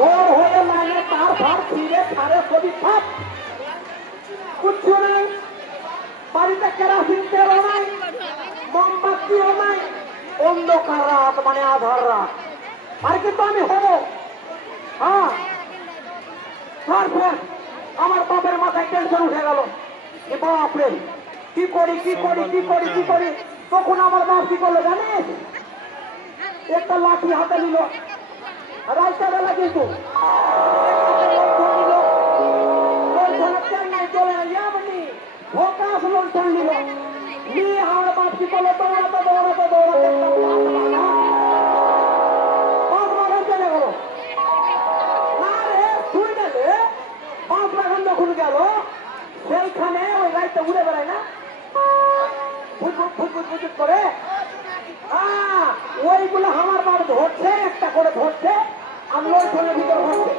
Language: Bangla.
ভোর হয়ে লাইনে তার ভার ফিরে সারে ছবি ফাপ কিচ্ছু নাই, বাড়িতে কেরাসিন তেলও নাই, মোমবাতিও নাই, অন্ধকার রাত মানে আধার রাত। আর কিন্তু আমি হবো, হ্যাঁ। তারপর আমার বাপের মাথায় টেনশন উঠে গেল, এ বাপরে কি করি কি করি কি করি কি করি। তখন আমার বাপ কি করলো জানিস, একটা লাঠি হাতে নিল, রাইতা বেলা কিন্তু আমার বাপ কি করলো, দৌড়াতে দৌড়াতে দৌড়াতে চলে গেল। না রে শুই গেলে 5 লাগান যখন গেল, সেইখানে ওই রাইতে উড়ে বেড়ায় না ফুটফুট ফুটফুট ফুটফুট করে, ওইগুলো আমার বাপ ধরছে, একটা করে ধরছে, আর লোক ভিতরে ধরছে।